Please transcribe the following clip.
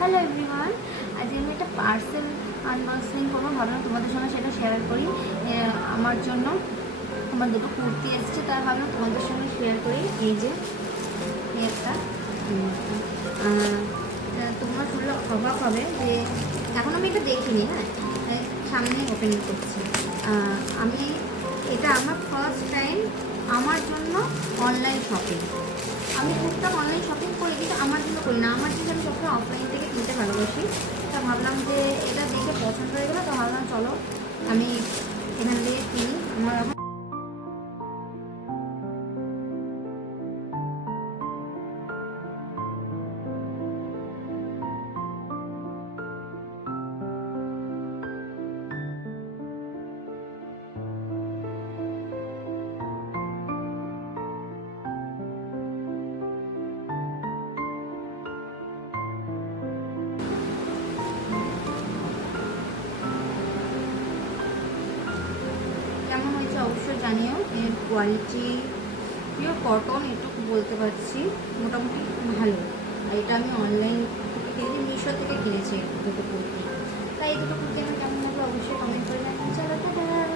Hello everyone, আজ আমি একটা পার্সেল আনবক্সিং করবো, ভাবলাম তোমাদের সঙ্গে সেটা শেয়ার করি। আমার জন্য আমার দুটো কুর্তি এসেছে, তাই ভাবলাম তোমাদের সঙ্গে শেয়ার করি। এই যে এই একটা তোমরা শুনলে অবাক হবে যে এখন আমি এটা দেখিনি। হ্যাঁ, সামনেই ওপেনিং করছি। আমি এটা আমার ফার্স্ট টাইম আমার জন্য অনলাইন শপিং। আমি টুকটাক অনলাইন শপিং করি, কিন্তু আমার জন্য করি না। আমার জন্য আমি সবসময় অফলাইন থেকে কিনতে ভালোবাসি। তা ভাবলাম যে এটা দেখে পছন্দ হয়ে গেলো, তো ভাবলাম চলো আমি এখান থেকে কিনি। আমার এখন কেমন হয়েছে অবশ্যই জানিও। এর কোয়ালিটি পিওর কটন, এটুকু বলতে পারছি, মোটামুটি ভালো। আর এটা আমি অনলাইন থেকে কিনেছি, মিশো থেকে কিনেছি দুটো কুর্তি। তাই এই দুটো কুর্তি আমার কেমন লাগলো অবশ্যই কমেন্ট করে জানাবেন। চলো টাটা।